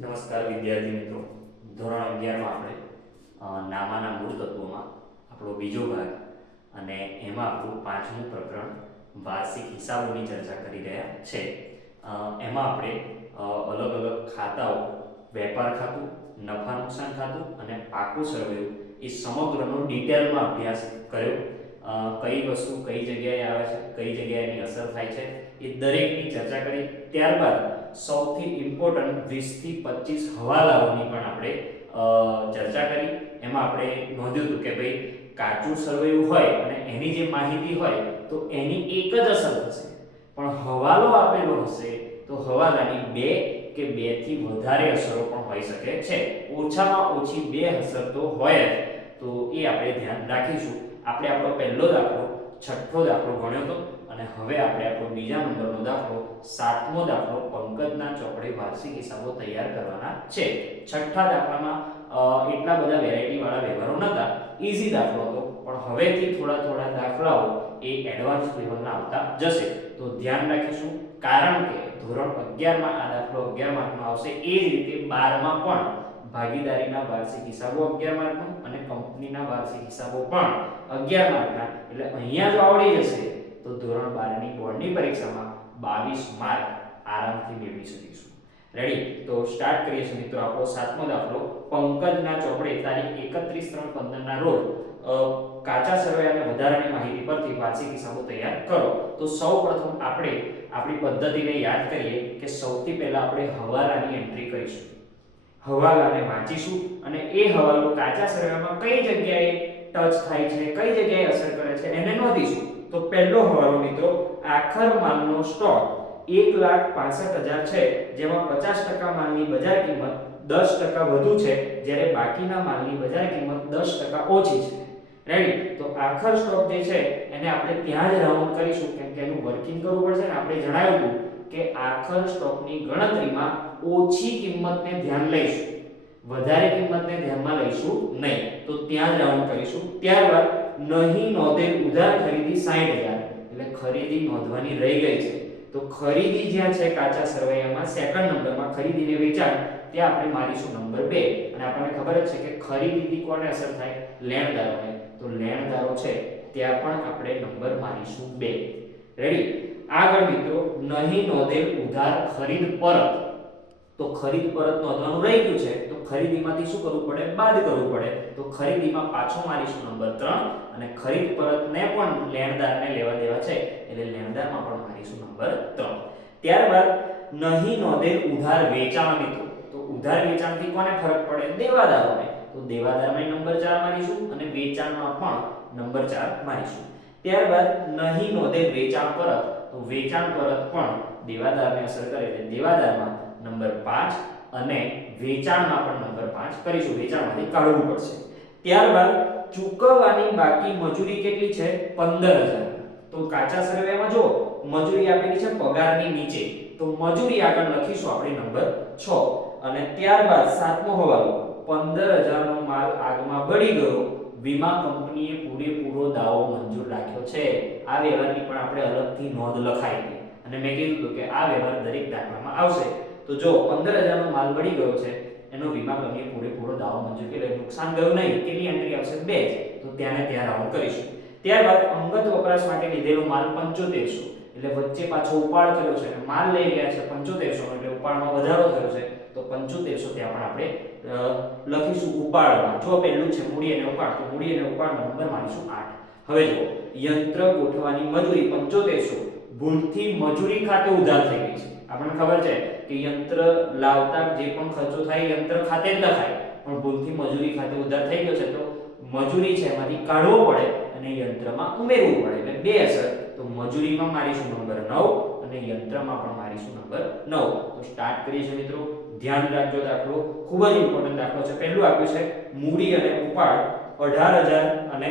નમસ્કાર વિદ્યાર્થી મિત્રો, ધોરણ 11માં આપણે નામાના મૂળ તત્વોમાં આપણો બીજો ભાગ અને એમાં આપણું પાંચમું પ્રકરણ વાર્ષિક હિસાબોની ચર્ચા કરી રહ્યા છે. એમાં આપણે અલગ અલગ ખાતાઓ, વેપાર ખાતું, નફા નુકસાન ખાતું અને પાકું સરવૈયું એ સમગ્રનો ડિટેલમાં અભ્યાસ કર્યો. કઈ વસ્તુ કઈ જગ્યાએ આવે છે, કઈ જગ્યાએ એની અસર થાય છે, એ દરેકની ચર્ચા કરી. ત્યારબાદ સૌથી ઇમ્પોર્ટન્ટ 20 થી 25 હવાલાઓની પણ આપણે ચર્ચા કરી. એમાં આપણે નોંધ્યું હતું કે ભાઈ કાચું સરવૈયું હોય અને એની જે માહિતી હોય તો એની એક જ અસર થશે, પણ હવાલો આપેલો હશે તો હવાલાની બે કે બે થી વધારે અસરો પણ હોઈ શકે છે. ઓછામાં ઓછી બે અસર તો હોય જ, તો એ આપણે ધ્યાન રાખીશું. આપણે આપણો પહેલો દાખલો, છઠ્ઠો દાખલો ભણ્યો હતો અને હવે આપણે આપણો બીજા નંબરનો દાખલો, સાતમો દાખલો પંકજના ચોપડે વાર્ષિક હિસાબો તૈયાર કરવાના છે. છઠ્ઠા દાખલામાં એટલા બધા વેરાયટી વાળા વ્યવહારો નહોતા, ઈઝી દાખલો હતો, પણ હવેથી થોડા દાખલાઓ એ એડવાન્સ લેવલના આવતા જશે, તો ધ્યાન રાખીશું. કારણ કે ધોરણ 11માં આ દાખલો 11 માર્કનો આવશે, એ જ રીતે 12માં પણ ભાગીદારીના વાર્ષિક હિસાબો 11 માર્કનો અને કંપનીના વાર્ષિક હિસાબો પણ 11 માર્કના. એટલે અહીંયા જો આવડી જશે તો ધોરણ 12ની બોર્ડની પરીક્ષામાં 22 માર્ક આરામથી મેળવી શકીશું. રેડી? તો સ્ટાર્ટ કરીએ છીએ મિત્રો આપણો સાતમો દાખલો. પંકજના ચોપડે તારીખ 31/3/15 ના રોજ કાચા સરવૈયા અને વધારાની માહિતી પરથી વાર્ષિક હિસાબો તૈયાર કરો. તો સૌપ્રથમ આપણે આપણી પદ્ધતિને યાદ કરીએ કે સૌથી પહેલા આપણે હવાલાની એન્ટ્રી કરીશું. હવાલાને વાંચીશું અને એ હવાલો કાચા સરવૈયામાં કઈ જગ્યાએ ટચ થાય છે, કઈ જગ્યાએ અસર કરે છે એને નોંધીશું. તો પહેલો હવાલો મિત્રો, આખર માલનો સ્ટોક 1,65,000 છે, જેમાં 50% માલની બજાર કિંમત 10% વધુ છે, જ્યારે બાકીના માલની બજાર કિંમત 10% ઓછી છે. રેડી? તો આખર સ્ટોક જે છે એને આપણે ત્યાં જ રાઉન્ડ કરીશું, કેમ કે એનું વર્કિંગ કરવું પડશે ને. આપણે જણાવ્યું હતું કે આખર સ્ટોકની ગણતરીમાં ઓછી કિંમતને ધ્યાન લઈશું, વધારે કિંમતને ધ્યાનમાં લઈશું નહીં, તો ત્યાં જ રાઉન્ડ કરીશું. ત્યારબાદ નહીં નોંધેલ ઉધાર ખરીદી 60,000, એટલે ખરીદી નોંધવાની રહી ગઈ છે, તો ખરીદી જ્યાં છે કાચા સરવૈયામાં સેકન્ડ નંબરમાં, ખરીદીને વેચાણ, ત્યાં આપણે મારીશું નંબર 2. અને આપણને ખબર જ છે કે ખરીદીથી કોને અસર થાય? લેણદારોને. તો લેણદારો છે ત્યાં પણ આપણે નંબર મારીશું 2. રેડી? આગળ મિત્રો, નહીં નોંધેલ ઉધાર ખરીદ પરત. તો ખરીદ પરત નોંધવાનું રહી ગયું છે, તો ખરીદીમાંથી શું કરવું પડે? બાદ કરવું પડે. તો ખરીદીમાં પાછો મારીશું નંબર 3 અને ખરીદ પરતને પણ લેણદારને લેવા દેવા છે, એટલે લેણદારમાં પણ મારીશું નંબર 3. ત્યારબાદ નહીં નોંધેલ ઉધાર વેચાણ મિત્રો. તો ઉધાર વેચાણથી કોને ફરક પડે? દેવાદારોને. તો દેવાદારમાં નંબર 4 મારીશું અને વેચાણમાં પણ નંબર 4 મારીશું. ત્યારબાદ નહીં નોંધેલ વેચાણ પરત. તો વેચાણ પરત પણ દેવાદારને અસર કરે, એટલે દેવાદારમાં નંબર 5 અને વેચાણમાં પણ નંબર 5 કરીશું. વેચાણમાંથી કાઢવું પડશે. ત્યારબાદ ચૂકવવાની બાકી મજૂરી કેટલી છે? 15,000. તો કાચા સરવૈયામાં જો મજૂરી આપેલી છે પગારની નીચે, તો મજૂરી આગળ લખીશું આપણે નંબર 6. અને ત્યારબાદ સાતમો હવાલો, 15,000 નો માલ આગમાં બળી ગયો, વીમા કંપનીએ પૂરેપૂરો દાવો મંજૂર રાખ્યો છે. આ વ્યવહારની પણ આપણે અલગથી નોંધ લખાઈ છે અને મેં કીધું કે આ વ્યવહાર દરેક દાખલામાં આવશે. તો જો 15,000 નો માલ બળી ગયો છે, એનો વીમા કંપનીએ પૂરેપૂરો દાવો મંજૂર કર્યો, એટલે નુકસાન ગયું નહીં. કેટલી એન્ટ્રી આવશે? 2. તો ત્યાંને ત્યાં રાઉન્ડ કરીશું. ત્યારબાદ અંગત વપરાશ માટે લીધેલો માલ 7500, એટલે વચ્ચે પાછો ઉપાડ કર્યો છે અને માલ લઈ ગયા છે 7500, એટલે ઉપાડમાં વધારો થયો છે, તો 7500 ત્યાં પણ આપણે લખીશું ઉપાડમાં. જો પહેલું છે મૂડી અને ઉપાડ, તો મૂડી અને ઉપાડનો નંબર મારીશું 8. હવે જો યંત્ર ગોઠવવાની મજૂરી 7500, ભૂલથી મજૂરી ખાતે ઉધાર થઈ ગઈ છે. આપણને ખબર છે કે યંત્ર લાવતા જે પણ ખર્ચો થાય યંત્ર ખાતે જ લખાય, પણ ભૂલથી મજૂરી ખાતે ઉધાર થઈ ગયો છે, તો મજૂરી છે એમાંથી કાઢવો પડે અને યંત્રમાં ઉમેરવું પડે, એટલે બે અસર. તો મજૂરીમાં મારીશું નંબર 9 અને યંત્રમાં પણ મારીશું નંબર 9. તો સ્ટાર્ટ કરીએ છીએ મિત્રો. ધ્યાન રાખજો, દાખલો ખૂબ જ ઇમ્પોર્ટન્ટ દાખલો છે. પહેલું આપ્યું છે મૂડી અને ઉપાડ 18,000 અને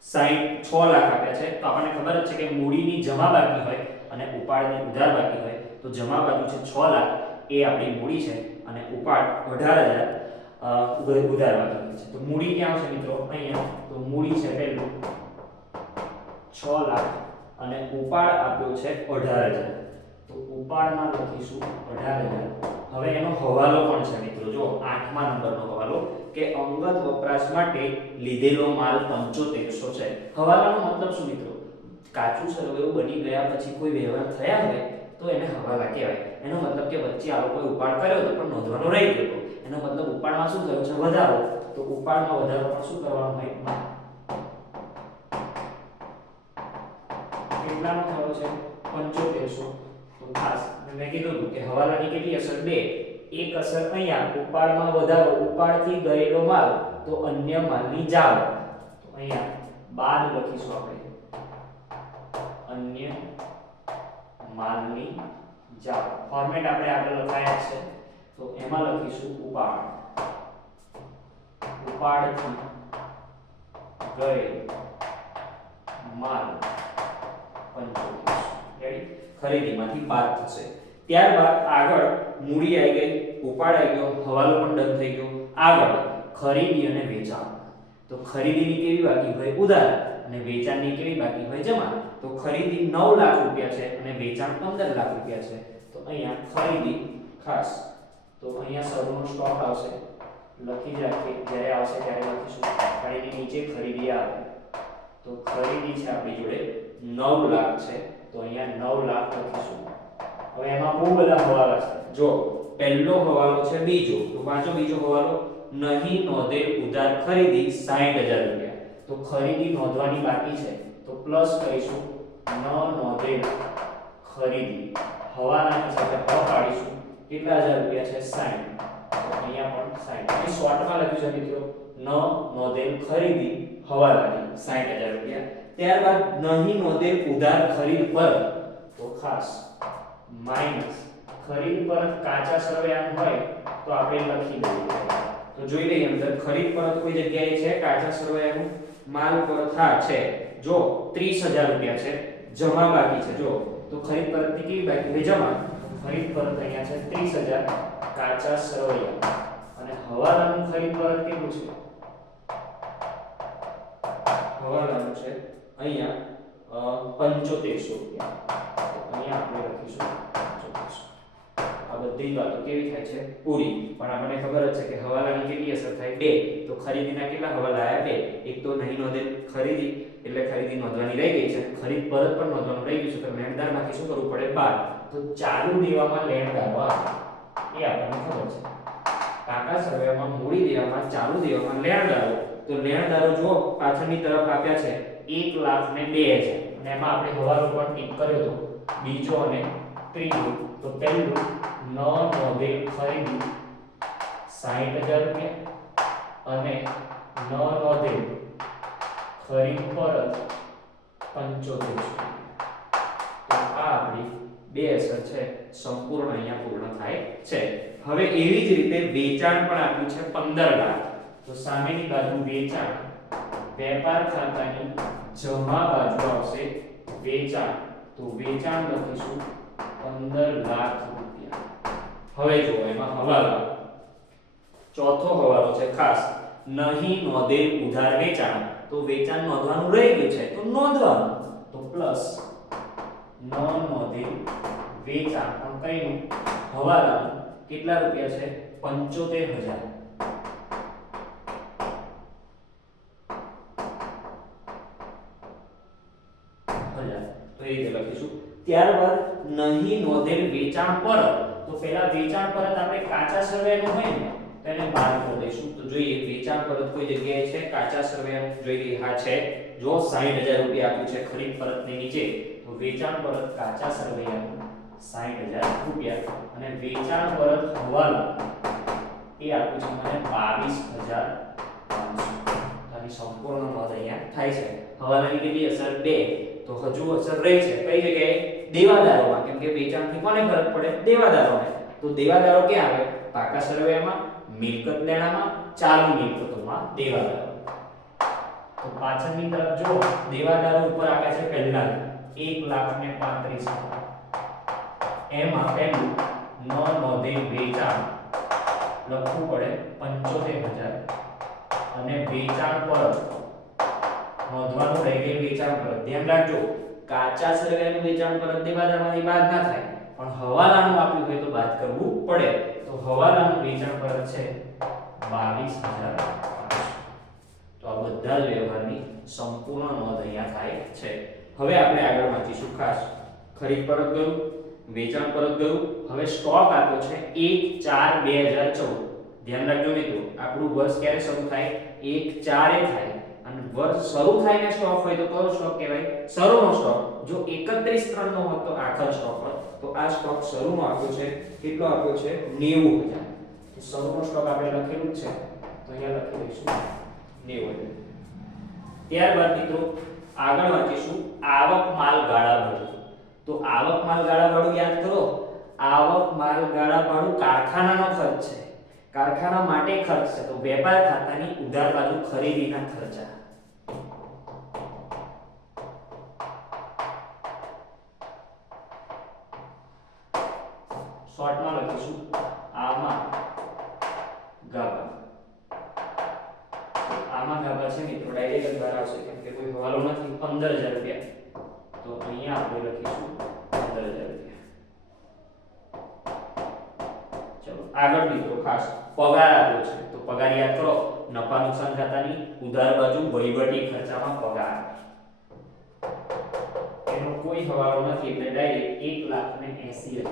6 લાખ આપ્યા છે. તો આપણને ખબર જ છે કે મૂડીની જમા બાકી હોય અને ઉપાડની ઉધાર બાકી હોય, તો જમા બાજુ છે 6 લાખ, એ આપણી મૂડી છે, અને ઉપાડ 18,000 ઉધાર બાકી છે. તો મૂડી ક્યાં આવશે મિત્રો? અહીંયા. તો મૂડી છે પહેલું 6 લાખ અને ઉપાડ આપ્યો છે 18,000, તો ઉપાડમાં લખીશું 18,000 હવે એનો હવાલો પણ છે મિત્રો, જો 8મા નંબરનો હવાલો કે અંગત વપરાશ માટે લીધેલો માલ 7500 છે. હવાલાનો મતલબ શું મિત્રો? કાચું સરવૈયું બની ગયા પછી કોઈ વ્યવહાર થયા હોય તો એને હવાલા કહેવાય. એનો મતલબ કે વચ્ચે આ લોકોએ ઉપાડ કર્યો તો પણ નોંધવાનો રહી ગયો તો એનો મતલબ ઉપાડમાં શું થયો છે? વધારો. તો ઉપાડમાં વધારો પણ શું કરવાનો હોય? કેટલાનો થયો છે? 7500. તો ખાસ મેં કીધું હતું કે હવાલાની કેટલી અસર? બે. એક અસર અહીંયા ઉપાડમાં વધારો, ઉપાડથી ગયેલો માલ તો અન્ય માલની જાળ. તો અહીંયા બાદ લખીશું આપણે અન્ય માલની જાળ. ફોર્મેટ આપણે આગળ લખાયા છે તો એમાં લખીશું ઉપાડ. ઉપાડથી ગયેલ માલ 7500. રેડી? ખરીદીમાંથી બાદ થશે. ત્યારબાદ આગળ મૂડી આવી ગઈ, ઉપાડ આવી ગયો, હવાલો પણ ડન થઈ ગયો. આગળ ખરીદી અને વેચાણ. તો ખરીદીની કેવી બાકી હોય? ઉધાર. અને વેચાણની કેવી બાકી હોય? જમા. તો ખરીદી 9 લાખ રૂપિયા છે અને વેચાણ 15 લાખ રૂપિયા છે. તો અહીંયા ખરીદી ખાસ તો અહીંયા સૌનો સ્ટોક આવશે, લખી જ રાખીએ, જ્યારે આવશે ત્યારે લખીશું. પણ એની નીચે ખરીદી આવે તો ખરીદી છે આપણી જોડે 9 લાખ છે તો અહીંયા 9 લાખ લખીશું. હવે એમાં બહુ બધા હવાલા છે. જો પહેલો હવાલો છે બીજો, તો વાંચો બીજો હવાલો. નહીં નોંધેલ ઉધાર ખરીદી 60000 રૂપિયા. તો ખરીદી નોંધવાની બાકી છે તો પ્લસ કરીશું ન નોંધેલ ખરીદી. હવાલાની સાથે પાડીશું કેટલા હજાર રૂપિયા છે? 60. તો અહીંયા પણ 60. એ શોર્ટમાં લખ્યું છે મિત્રો, ન નોંધેલ ખરીદી હવાલાની 60000 રૂપિયા. ત્યારબાદ નહીં નોંધેલ ઉધાર ખરીદ પર તો ખાસ માઈનસ ખરીદ પર કાચા સરવૈયાનું હોય તો આપણે લખી દઈએ. તો જોઈ લઈએ અંદર ખરીદ પરત કોઈ જગ્યાએ છે કાચા સરવૈયાનું? માલ પરત હા છે. જો 30000 રૂપિયા છે, જમા બાકી છે. જો તો ખરીદ પરતની કેવી બાકી હોય? જમા. ખરીદ પરત અહીંયા છે 30000 કાચા સરવૈયા અને હવાલાનું ખરીદ પરત કેટલું છે? હવાલાનું છે અહીંયા 7500 રૂપિયા. અહીંયા આપણે લખીશું 7500. આ બધી વાતો કેવી થાય છે? પૂરી. પણ આપણને ખબર જ છે કે હવાલાની કેટલી અસર થાય? 2. તો ખરીદીના કેટલા હવાલા આવ્યા? 2. એક તો નહીં નોંધેલ ખરીદી એટલે ખરીદી નોંધવાની રહી ગઈ છે, ખરીદ પરત પણ નોંધવાનું રહી ગયું છે. તો લેણદારમાંથી શું કરવું પડે? 12. તો ચાલુ દેવામાં લેણદારો આવે એ આપણને ખબર છે. કાકા સરવૈયામાં મૂડી દેવામાં, ચાલુ દેવામાં લેણદારો. તો લેણદારો જો પાછળની તરફ આપ્યા છે 1,02,000 અને એમાં આપણે હવાલો પણ ટીક કર્યો તો બીજો અને ત્રીજો. તો પહેલું ન નોંધેલ ખરીદી 60000 રૂપિયા અને ન નોંધેલ ખરીદ પરત 7500. તો આ આપણી બે અસર છે સંપૂર્ણ અહીંયા પૂર્ણ થાય છે. હવે એવી જ રીતે વેચાણ પણ આપ્યું છે 15 લાખ. તો સામેની બાજુ વેચાણ, વેપાર ખાતાની જમા બાજુ આવશે વેચાણ. તો વેચાણ લખીશું 15 લાખ રૂપિયા. હવે જો એમાં હવાલો, ચોથો હવાલો છે ખાસ નહીં નોંધેલ ઉધાર વેચાણ. તો વેચાણ નોંધવાનું રહી ગયું છે તો નોંધવાનું, તો પ્લસ ન નોંધેલ વેચાણ પણ કઈનું? હવાલાનું. કેટલા રૂપિયા છે? 75000. તો એ રીતે લખીશું. ત્યારબાદ નહીં નોંધેલ વેચાણ પરત. તો પહેલા વેચાણ પરત આપણે કાચા સરવૈયાનું હોય ને તો એને બાદ કરી દઈશું. તો જોઈએ વેચાણ પરત કોઈ જગ્યાએ છે કાચા સરવૈયાનું? જોઈએ હા છે. જો 60000 રૂપિયા આપ્યું છે ખરીદ પરતની નીચે. તો વેચાણ પરત કાચા સરવૈયાનું 60000 રૂપિયા અને વેચાણ પરત હવાલો એ આપ્યું છે મને 22500. આની સંપૂર્ણ નોંધ અહીંયા થાય છે. હવાલાની કેટલી અસર? 2. તો હજુ અસર રહી છે કઈ જગ્યાએ? દેવાદારોમાં. કેમ કે વેચાણથી કોને ફરક પડે? દેવાદારોને. તો દેવાદારો ક્યાં આવે? પાકા સરવૈયામાં, મિલકત લેણામાં, ચાલુ મિલકતોમાં દેવાદારો. તો પાછળની તરફ જો દેવાદારો ઉપર આપ્યા છે પહેલા 1,35,000. એમાં પહેલું ન નોંધેલ વેચાણ લખવું પડે 75000 અને વેચાણ પરત નોંધવાનું રહી ગયું. વેચાણ પરત ધ્યાન રાખજો, કાચા સરવૈયાનું વેચાણ પરત દેવાદારમાંથી બાદ ના થાય, પણ હવાલાનું આપ્યું હોય તો બાદ કરવું પડે. તો લખીશું ખાસ ખરીદ પરત ગયું, વેચાણ પરત ગયું. હવે સ્ટોક આપ્યો છે 1/4/2014. ધ્યાન રાખજો મિત્રો, આપણું વર્ષ ક્યારે શરૂ થાય? 1/4 એ થાય. અને વર્ષ શરૂ થાય ને સ્ટોક હોય તો કયો સ્ટોક કહેવાય? શરૂનો સ્ટોક. જો 31/3 નો હોય તો આખર સ્ટોક હોય. તો આ સ્ટોક શરૂનો આપ્યો છે, કેટલો આપ્યો છે? 90000. તો શરૂનો સ્ટોક આપણે લખેલું છે, તો અહીંયા લખી દઈશું 90000. ત્યારબાદ મિત્રો આગળ વાંચીશું આવક માલ ગાળા ભાડું. તો આવક માલ ગાળા ભાડું યાદ કરો. આવક માલ ગાળા ભાડું કારખાનાનો ખર્ચ છે, કારખાના માટે ખર્ચ છે. તો વેપાર ખાતાની ઉધાર બાજુ ખરીદીના ખર્ચા. શોર્ટમાં લખીશું આમાં ગાભા. આમાં ગાભા છે મિત્રો, ડાયરેક્ટ જ બહાર આવશે કેમ કે કોઈ હવાલો નથી. 15000 રૂપિયા. તો અહીંયા આપણે લખીશું 15000 રૂપિયા. ચલો આગળ મિત્રો ખાસ પગાર આપ્યો છે. તો પગાર યાદ કરો, નફા નુકસાન ખાતાની ઉધાર બાજુ વહીવટી ખર્ચામાં પગાર. એનો કોઈ હવાલો નથી એટલે ડાયરેક્ટ 1,80,000.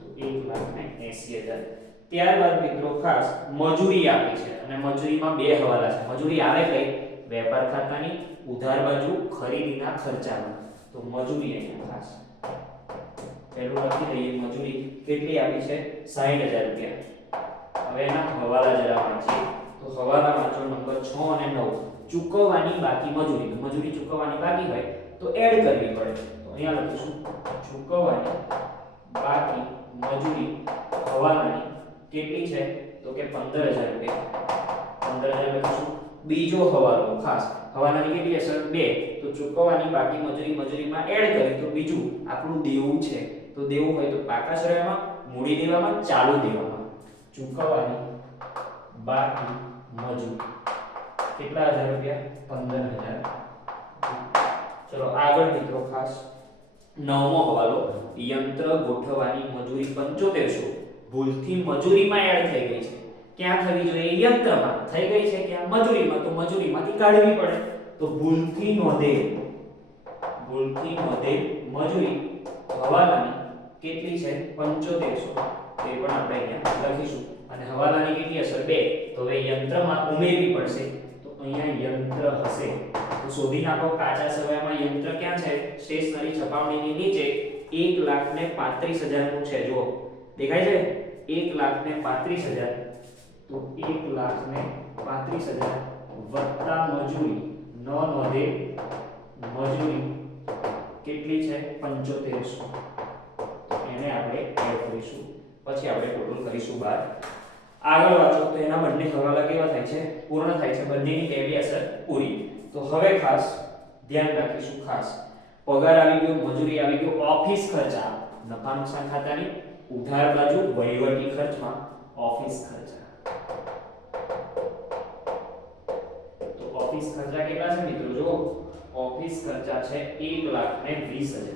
તો 1,80,000. ત્યારબાદ મિત્રો ખાસ મજૂરી આપી છે અને મજૂરીમાં બે હવાલા છે. મજૂરી આવે કઈ? વેપાર ખાતાની ઉધાર બાજુ ખરીદીના ખર્ચામાં. તો મજૂરી અહીંયા ખાસ પહેલું લખી દઈએ. મજૂરી કેટલી આપી છે? 60,000 રૂપિયા. હવે એના હવાલા જરા વાંચીએ. તો હવાલા વાંચો નંબર 6 અને 9. ચૂકવવાની બાકી મજૂરી. તો મજૂરી ચૂકવવાની બાકી હોય તો એડ કરવી પડે. તો અહીંયા લખીશું ચૂકવવાની બાકી મજૂરી હવાલાની કેટલી છે? તો કે 15000 રૂપિયા. 15000 લખીશું. બીજો હવાલો ખાસ હવાલાની કેટલી હશે? 2. તો ચૂકવવાની બાકી મજૂરી મજૂરીમાં એડ કરી તો બીજું આપણું દેવું છે. તો દેવું હોય તો પાકા શ્રેયમાં, મૂડી દેવામાં, ચાલુ દેવામાં. ચૂકવવાની બાકી મજૂરી કેટલા હજાર રૂપિયા? 15000. ચલો આગળ મિત્રો ખાસ નવમો હવાલો યંત્ર ગોઠવવાની મજૂરી 7500. ભૂલથી મજૂરીમાં એડ થઈ ગઈ છે. ક્યાં થવી જોઈએ? યંત્રમાં. થઈ ગઈ છે ક્યાં? મજૂરીમાં. તો મજૂરીમાંથી કાઢવી પડે. તો ભૂલથી નોંધેલ મજૂરી હવાલાની કેટલી છે? 7500. તે પણ આપણે અહીંયા લખીશું. અને હવાલાની કેટલી હશે? 2. તો હવે યંત્રમાં ઉમેરવી પડશે. તો અહીંયા યંત્ર હશે તો શોધી નાખો. કાચા સમયમાં યંત્ર ક્યાં છે? સ્ટેશનરી છપાવણીની નીચે 1,35,000 નું છે. જુઓ દેખાય છે? 1,35,000. તો 1,35,000 વત્તા મજૂરી ન નોંધે મજૂરી કેટલી છે? 7500. તો એને આપણે એડ કરીશું. પછી આપણે ટોટલ કરીશું 12. આગળ વાંચો તો એના બંને હવાલા કેવા થાય છે? પૂર્ણ થાય છે. બંનેની પહેલી અસર પૂરી. તો હવે ખાસ ધ્યાન રાખીશું. ખાસ પગાર આવી ગયો, મજૂરી આવી ગયો, ઓફિસ ખર્ચા નફા નુકસાન ખાતાની ઉધાર બાજુ વહીવટી ખર્ચમાં ઓફિસ ખર્ચા. તો ઓફિસ ખર્ચા કેટલા છે મિત્રો? જો ઓફિસ ખર્ચા છે 1,20,000.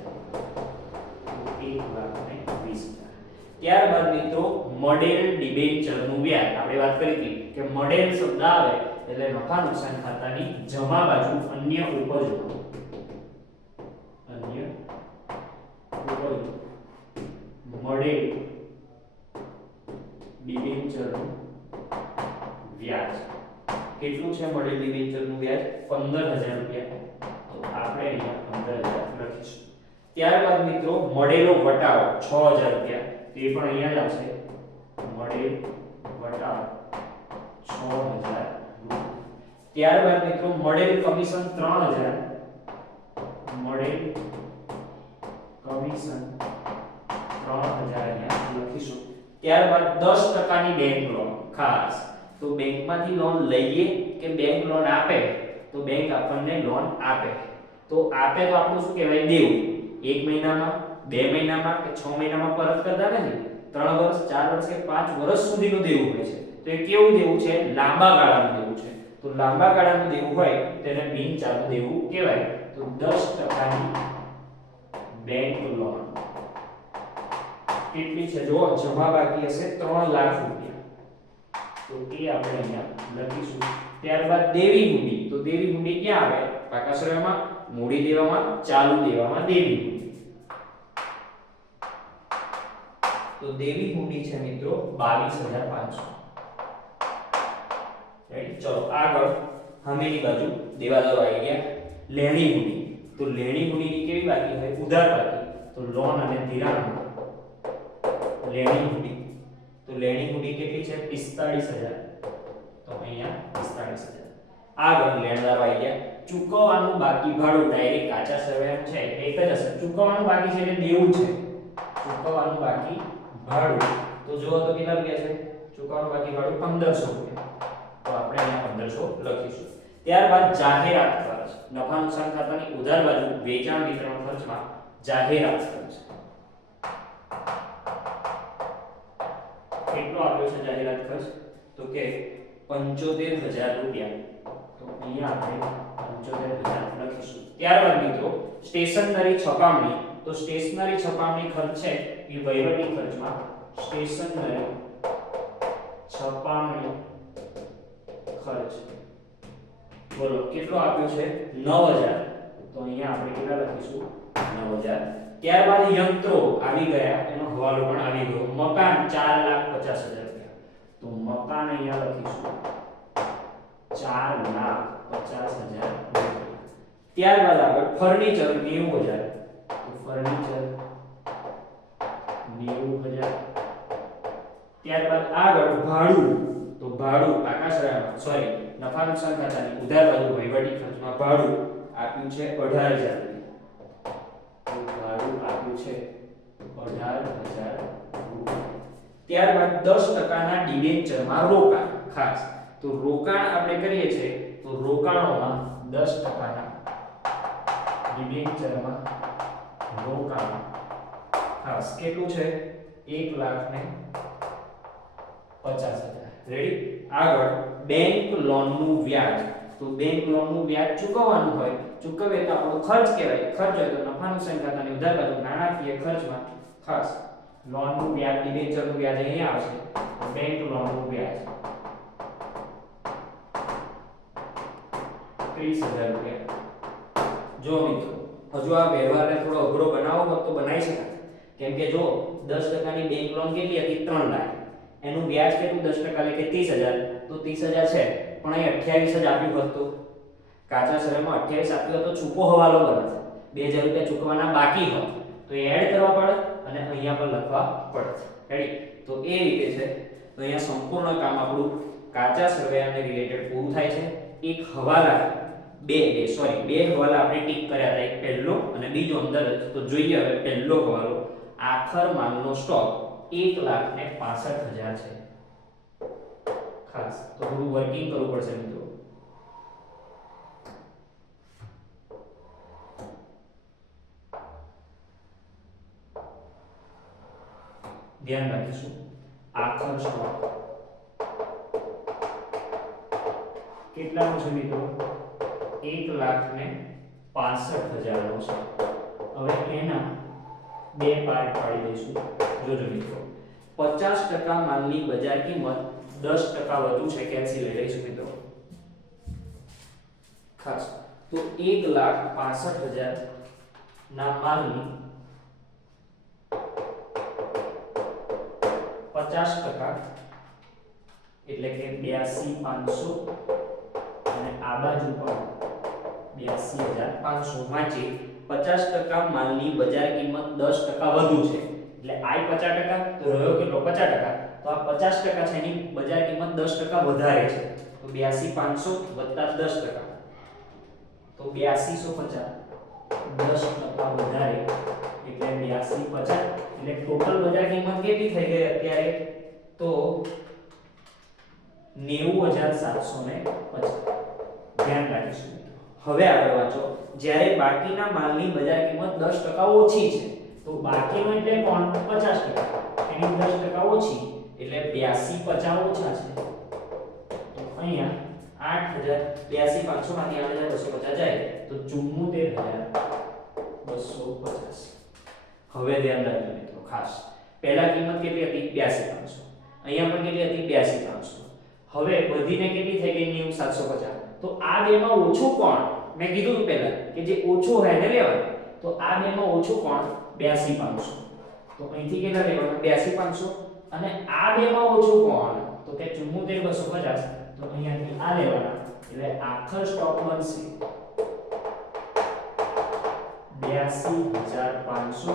1,20,000. ત્યારબાદ મિત્રો મોડેલ ડિબેન્ચરનું વ્યાજ. આપણે વાત કરી હતી કે મોડેલ શબ્દ આવે એટલે નફા નુકસાન ખાતાની જમા બાજુ અન્ય ઉપજ મોડેલ ડિબેન્ચરનું વ્યાજ કેટલું છે? મોડેલ ડિબેન્ચરનું વ્યાજ 15,000 રૂપિયા. તો આપણે અહીંયા 15,000 લખીશું. ત્યારબાદ મિત્રો મોડેલો વટાવો 6,000 રૂપિયા. તે પણ અહીંયા જ આવશે. મોડેલ વટાવો 6,000. ત્યારબાદ મિત્રો મોડેલ કમિશન 3,000. મોડેલ કમિશન 3,000 અહીંયા લખીશું. ત્યારબાદ 10% ની બેંક લોન. ખાસ તો બેંકમાંથી લોન લઈએ કે બેંક લોન આપે? તો બેંક આપણને લોન આપે. તો આપે તો આપણું શું કહેવાય? દેવું. 1 મહિનામાં, 2 મહિનામાં કે 6 મહિનામાં પરત કરતા નથી. 3 વર્ષ, 4 વર્ષ કે 5 વર્ષ સુધીનું દેવું હોય છે. તો એ કેવું દેવું છે? લાંબા ગાળાનું દેવું છે. તો લાંબા ગાળાનું દેવું હોય તેને બિન ચાલુ દેવું કહેવાય. તો 10% ની બેંક લોન કેટલી છે? જો જમા બાકી હશે 3 લાખ રૂપિયા. તો એ આપણે અહીંયા લખીશું. ત્યારબાદ દેવી હુંડી. તો દેવી હુંડી ક્યાં આવે? પાકા શ્રેયમાં, મૂડી દેવામાં, ચાલુ દેવામાં, દેવી મૂડી. તો દેવી મૂડી છે મિત્રો 22,500. રેડી? ચલો આગળ સામેની બાજુ દેવાદારો આવી ગયા. લેણી મૂડી. તો લેણી મૂડીની કેવી બાકી હોય? ઉધાર બાકી. તો લોન અને ધિરાણ લેણી મૂડી. તો લેણી મૂડી કેટલી છે? 45,000. તો અહીંયા 45,000. આગળ લેણદારો આવી ગયા. ચૂકવવાનું બાકી ભાડું ડાયરેક્ટ કાચા સરવૈયા છે એક જ હશે. ચૂકવવાનું બાકી છે એટલે દેવું છે. ચૂકવવાનું બાકી ભાડું તો જુઓ તો કેટલા રૂપિયા છે? ચૂકવવાનું બાકી ભાડું 1,500 રૂપિયા. તો આપણે અહીંયા 1,500 લખીશું. ત્યારબાદ જાહેરાત ખર્ચ. નફા નુકસાન ખાતાની ઉધાર બાજુ વેચાણ વિતરણ ખર્ચમાં જાહેરાત ખર્ચ કેટલો આપ્યો છે? જાહેરાત ખર્ચ તો કે 75,000 રૂપિયા. તો અહીંયા આપણે 75,000 લખીશું. ત્યારબાદ મિત્રો સ્ટેશનરી છપામણી. તો સ્ટેશનરી છપામણી ખર્ચ છે એ વહીવટી ખર્ચમાં સ્ટેશનરી છપામણી ખર્ચ બોલો કેટલો આપ્યો છે? 9,000. તો અહીંયા આપણે કેટલા લખીશું? 9,000. ત્યારબાદ યંત્રો આવી ગયા, એનો હવાલો પણ આવી ગયો. મકાન 4,50,000 રૂપિયા. તો મકાન અહીંયા લખીશું 4,50,000 રૂપિયા. ત્યારબાદ આગળ ફર્નિચર 90,000. તો ફર્નિચર 90,000. ત્યારબાદ આગળ ભાડું. તો ભાડું આકાશરાયમાં સોરી નફા નુકસાન ખાતાની ઉધાર બાજુ વહીવટી ખર્ચમાં ભાડું આપ્યું છે 18,000 રૂપિયા. તો ભાડું આપ્યું છે 18,000 રૂપિયા. ત્યારબાદ 10%ના ડિબેન્ચરમાં રોકાણ. ખાસ તો રોકાણ આપણે કરીએ છીએ તો રોકાણોમાં 10%ના ડિબેન્ચરમાં રોકાણ ખાસ કેટલું છે? 1,50,000. રેડી? આગળ બેંક લોનનું વ્યાજ. તો બેંક લોનનું વ્યાજ ચૂકવવાનું હોય, ચૂકવે તો આપણો ખર્ચ કહેવાય. ખર્ચ હોય તો નફા નુકસાન ખાતાની ઉધાર બાજુ નાણાકીય ખર્ચમાં ખાસ લોનનું વ્યાજ, ડિબેન્ચરનું વ્યાજ અહીંયા આવશે. તો બેંક લોનનું વ્યાજ 30,000 રૂપિયા. જો મિત્રો હજુ આ વ્યવહારને થોડો અઘરો બનાવવો હોય તો બનાવી શકાય. કેમ કે જો 10%ની બેંક લોન કેટલી હતી? 3 લાખ. એનું વ્યાજ કેટલું? 10% એટલે 30,000. તો 30,000 છે પણ અહીં 28 જ આપ્યું હતું. કાચા શરતમાં 28 આપ્યું તો છૂપો હવાલો બને. 2,000 રૂપિયા ચૂકવવાના બાકી હોય તો એ એડ કરવા પડે અને અહીંયા પર લખવા પડે. રેડી? તો એ રીતે છે. તો અહીંયા સંપૂર્ણ કામ આપણું કાચા સરવૈયાને રિલેટેડ પૂરું થાય છે. એક હવાલા બે હવાલા આપણે ટીક કર્યા હતા. એક પહેલો અને બીજો અંદર જ. તો જોઈએ હવે પહેલો હવાલો આખર માલનો સ્ટોક 1,65,000 છે. ખાસ તો થોડું વર્કિંગ કરવું પડશે મિત્રો. ધ્યાન રાખીશું. આખર સ્ટોક કેટલાનો છે મિત્રો? 1,65,000 નો છે. હવે એના બે પાર્ટ પાડી દઈશું. જોજો મિત્રો 50% માલની બજાર કિંમત 10% વધુ છે. કેન્સલ લઈ લઈશું મિત્રો. ખાસ તો 1,65,000 ના માલની 50% એટલે કે 82,500 અને આ બાજુ પણ 82,500 માંથી 50% માલની બજાર કિંમત 10% વધુ છે. એટલે આ 50% તો રહ્યો કેટલો? 50%. તો આ 50% છે એની બજાર કિંમત 10% વધારે છે. તો 82,500 વત્તા 10%. તો 8250 10% વધારે એટલે 8250 એટલે ટોટલ બજાર કિંમત કેટલી થઈ ગઈ અત્યારે? તો 90,750. ધ્યાન રાખીશું. હવે આગળ વાંચો. જ્યારે બાકીના માલની બજાર કિંમત 10% ઓછી છે તો બાકીનો એટલે કોણ? 50%. એની 10% ઓછી એટલે 8250 ઓછા છે. તો અહીંયા 8,000 82,500 માંથી 8,250 જાય તો 74,250. હવે ધ્યાન રાખજો મિત્રો. ખાસ પહેલા કિંમત કેટલી હતી? 82,500. અહીંયા પણ કેટલી હતી? 82,500. હવે વધીને કેટલી થઈ ગઈ? 90,750. તો આ બેમાં ઓછું કોણ? મેં કીધું હતું પહેલા કે જે ઓછો હોય એને લેવાનું, તો આ બેમાં ઓછો કોણ 82500, તો અહીંથી કેટલા લેવાના 82500, અને આ બેમાં ઓછો કોણ તો કે 74250, તો અહીંયાથી આ લેવાના, એટલે આખર સ્ટોક બનશે 82500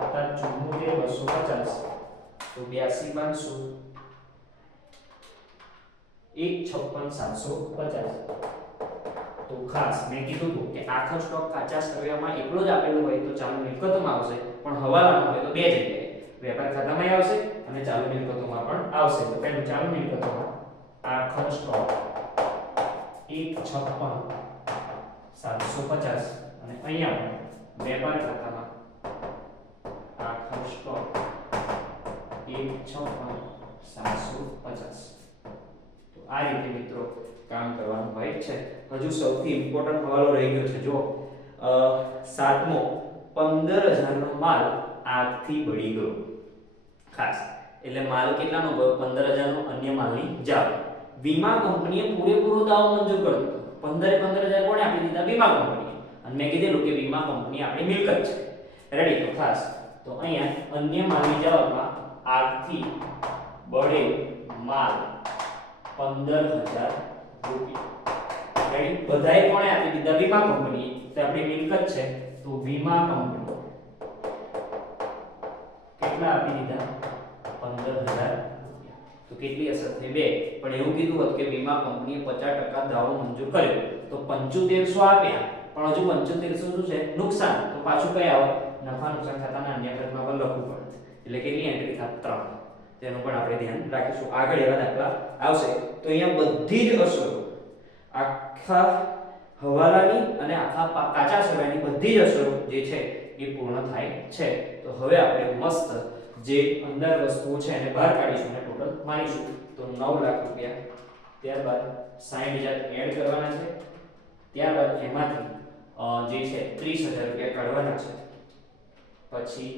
વત્તા 74250, તો 82500 156,750. તો ખાસ મેં કીધું હતું કે આખો સ્ટોક કાચા સર્વેમાં એટલો જ આપેલો હોય તો ચાલુ મિલકતોમાં આવશે, પણ હવાલાનો હોય તો બે જગ્યાએ વેપાર ખાતામાં આવશે અને ચાલુ મિલકતોમાં પણ આવશે. તો પહેલું ચાલુ મિલકતોમાં આખો સ્ટોક 156,750, અને અહીંયા પણ વેપાર ખાતામાં આખો સ્ટોક 156,750. તો આ રીતે મિત્રો કામ કરવાનું હોય છે. હજુ સૌથી ઇમ્પોર્ટન્ટ હવાલો રહી ગયો છે, જો 7મો 15,000 નો માલ આગથી બળી ગયો. ખાસ એટલે માલ કેટલાનો ગયો 15,000 નો અન્ય માલની જાળ. વીમા કંપનીએ પૂરેપૂરો દાવો મંજૂર કર્યો. 15,000 કોણે આપી દીધા? વીમા કંપનીએ. અને મેં કીધેલું કે વીમા કંપની આપણી મિલકત છે. રેડી? તો ખાસ તો અહીંયા અન્ય માલની જાળમાં આગથી બળે માલ 15,000 રૂપિયા. રેડી? બધાએ કોણે આપી દીધા? વીમા કંપની. તો આપણી મિલકત છે, તો વીમા કંપની કેટલા આપી દીધા? 15,000 રૂપિયા. તો કેટલી અસર થઈ? 2. પણ એવું કીધું હતું કે વીમા કંપનીએ 50% દાવો મંજૂર કર્યો, તો 7500 આપ્યા, પણ હજુ 7500 શું છે? નુકસાન. તો પાછું કઈ આવે? નફા નુકસાન ખાતાના અન્ય ખર્ચમાં પણ લખવું પડે. એટલે કેટલી એન્ટ્રી થાય? 3. તેનું પણ આપણે ધ્યાન રાખીશું. આગળ એવા દાખલા આવશે. તો અહીંયા બધી જ અસરો આખા હવાલાની અને આખા કાચા સર્વેની બધી જ અસરો જે છે એ પૂર્ણ થાય છે. તો હવે આપણે મસ્ત જે અંદર વસ્તુઓ છે એને બહાર કાઢીશું અને ટોટલ મારીશું. તો 9 લાખ રૂપિયા, ત્યારબાદ 60,000 એડ કરવાના છે, ત્યારબાદ એમાંથી જે છે 30,000 રૂપિયા કાઢવાના છે, પછી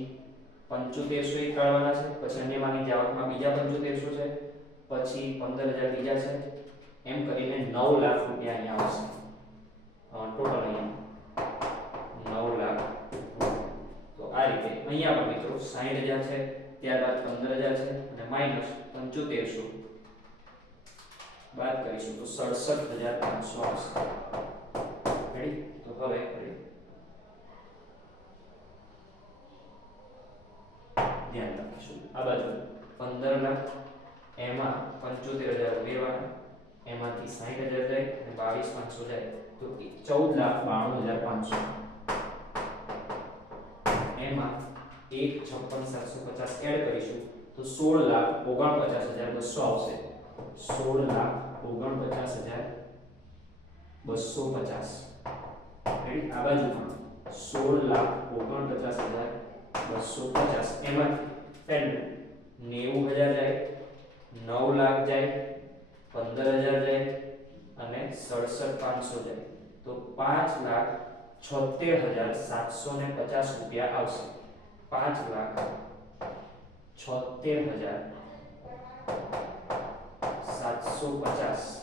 7500 કાઢવાના છે, પછી અન્યમાંની જાવકમાં બીજા 7500 છે, પછી 15,000 બીજા છે, એમ કરીને 9 લાખ રૂપિયા અહીંયા આવશે. ટોટલ અહીંયા 9 લાખ. તો આ રીતે અહીંયા પણ મિત્રો 60,000 છે, ત્યારબાદ 15,000 છે અને માઈનસ 7500 બાદ કરીશું તો 67,500 આવશે. રેડી? તો હવે ધ્યાન રાખીશું. આ બાજુ 15 લાખ, એમાં 75,000 ઉમેરવાના, એમાંથી 60,000 જાય અને 22,500 જાય, તો 14,92,500. એમાં 156,750 એડ કરીશું તો 16,49,200 આવશે. 16,49,250. રેડી? આ બાજુ પણ 16,49,250. એમાંથી પહેલું 90,000 જાય, 9 લાખ જાય, 15,000 જાય અને 67,500 જાય, તો 5,76,750 રૂપિયા આવશે. 5,76,750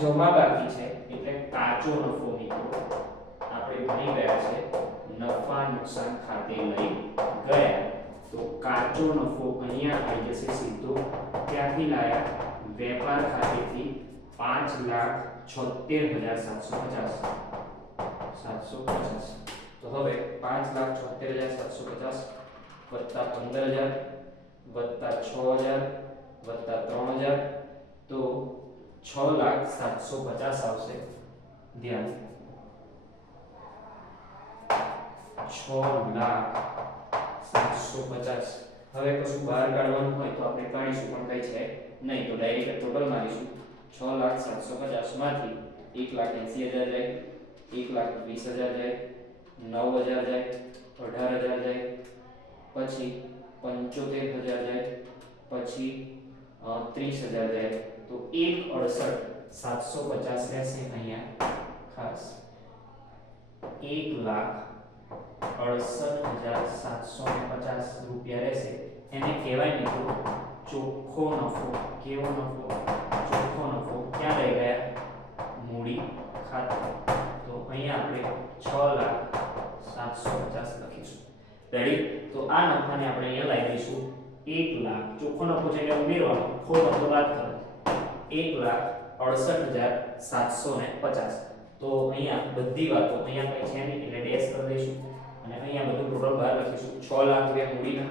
જમા બાકી છે એટલે કાચો નફો મિત્રો આપણે ભણી ગયા છે. નફા નુકસાન ખાતે લઈ ગયા તો કાચો નફો અહીંયા આવી જશે સીધો. ક્યાંથી લાયા? વેપાર ખાતેથી 5,76,750. તો હવે 5,76,750 વત્તા 15,000 વત્તા 6,000 વત્તા 3,000, તો 6,750 આવશે. ધ્યાન, 6,750. હવે કશું બહાર કાઢવાનું હોય તો આપણે કાઢીશું, પણ કઈ છે નહીં, તો ડાયરેક્ટ ટોટલ મારીશું. 6,750 માંથી 1,80,000 જાય, 1,20,000 જાય, 9,000 જાય, 18,000 જાય, પછી 75,000 જાય, પછી 30,000 જાય, તો 1,68,750 રહેશે. અહીંયા ખાસ 1,68,750 રૂપિયા રહેશે. એને કહેવાય મિત્રો ચોખ્ખો નફો. કેવો નફો? ચોખ્ખો નફો. ક્યાં રહી ગયા? મૂડી ખાતે. તો અહીંયા આપણે 6,07,50 લખીશું. રેડી? તો આ નફાને આપણે અહીંયા લાવી દઈશું 1 લાખ. ચોખ્ખો નફો છે એટલે ઉમેરવાનો, ખોટ નફો બાદ કરો. 1,68,750. તો અહીંયા બધી વાતો અહીંયા કઈ છે નહીં એટલે ડેશ કરી દઈશું અને અહીંયા બધું ટોટલ બહાર લખીશું. 6 લાખ રૂપિયા મૂડીના,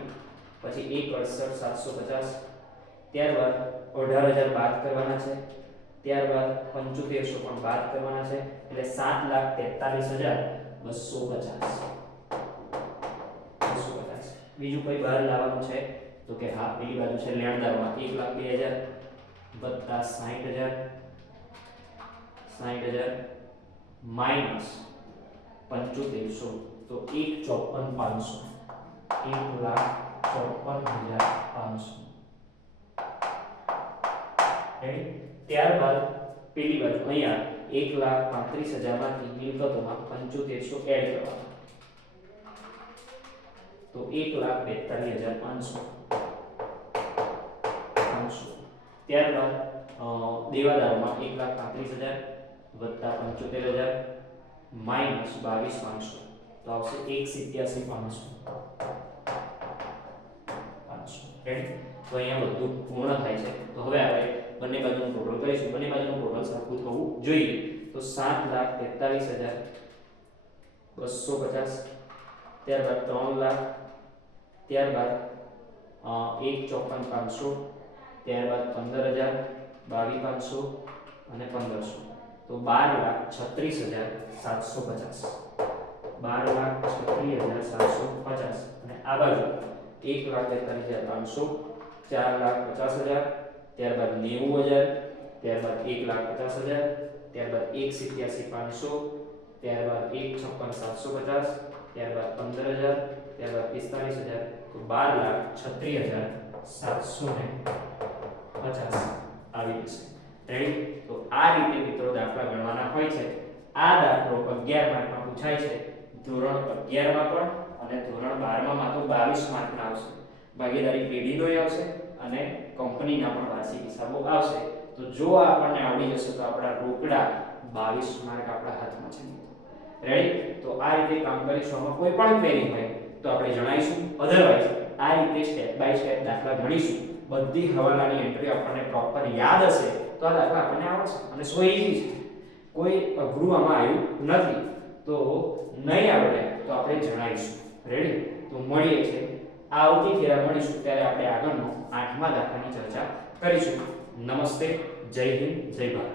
પછી 1,68,750, ત્યારબાદ 18,000 બાદ કરવાના છે, ત્યારબાદ 7500 પણ બાદ કરવાના છે એટલે 7,43,250. બીજું કોઈ બહાર લાવવાનું છે તો કે હા, પેલી બાજુ છે લેણદારોમાં 1,02,000 વત્તા 60,000 માઈનસ 7500 તો 1,54,500. 1,54,500. રેડી? ત્યારબાદ પેલી બાજુ અહીંયા 1,35,000 માંથી મિલકતોમાં 7500 એડ કરવાના તો 1,42,500. ત્યારબાદ દેવાદારોમાં 1,35,000 વત્તા 75,000 માઈનસ 22,500 તો આવશે 1,87,500. રેડી? તો અહીંયા બધું પૂર્ણ થાય છે. તો હવે આપણે બંને બાજુનું ટોટલ કરીશું. બંને બાજુનું ટોટલ સરખું થવું જોઈએ. તો 7,43,250, ત્યારબાદ 3 લાખ, ત્યારબાદ 1,54,500, ત્યારબાદ 15,000, 22,500 અને 1,500 તો 12,36,750. 12,36,750 અને આ બાજુ 1,43,500, 4,50,000, ત્યારબાદ 90,000, ત્યારબાદ 1,50,000, ત્યારબાદ 1,87,500, ત્યારબાદ 1,56,750, ત્યારબાદ 15,000, ત્યારબાદ 45,000 તો 12,36,750 આવી જશે. રેડી? તો આ રીતે મિત્રો દાખલા ગણવાના હોય છે. આ દાખલો 11 માર્કમાં પૂછાય છે. ધોરણ 11 માં પણ અને ધોરણ 12 માં તો 22 માર્કના આવશે. ભાગીદારી પેઢીનો આવશે અને કંપનીના પણ વાર્ષિક હિસાબો આવશે. તો જો આપણને આવડી જશે તો આપણા રોકડા 22 માર્ક આપણા હાથમાં છે. રેડી? તો આ રીતે કામ કરીશું. આમાં કોઈ પણ ક્વેરી હોય તો આપણે જણાવીશું. અધરવાઇઝ આ રીતે સ્ટેપ બાય સ્ટેપ દાખલા ગણીશું. બધી હવાલાની એન્ટ્રી આપણને પ્રોપર યાદ હશે તો આ દાખલા આપણને આવડશે અને સો ઈઝી છે. કોઈ અઘરું આમાં આવ્યું નથી. તો નહીં આવડે તો આપણે જણાવીશું. રેડી? તો મળીએ છીએ આવતી ફેરા મળીશું ત્યારે આપણે આગળનો 8મા દાખલાની ચર્ચા કરીશું. નમસ્તે, જય હિન્દ, જય ભારત.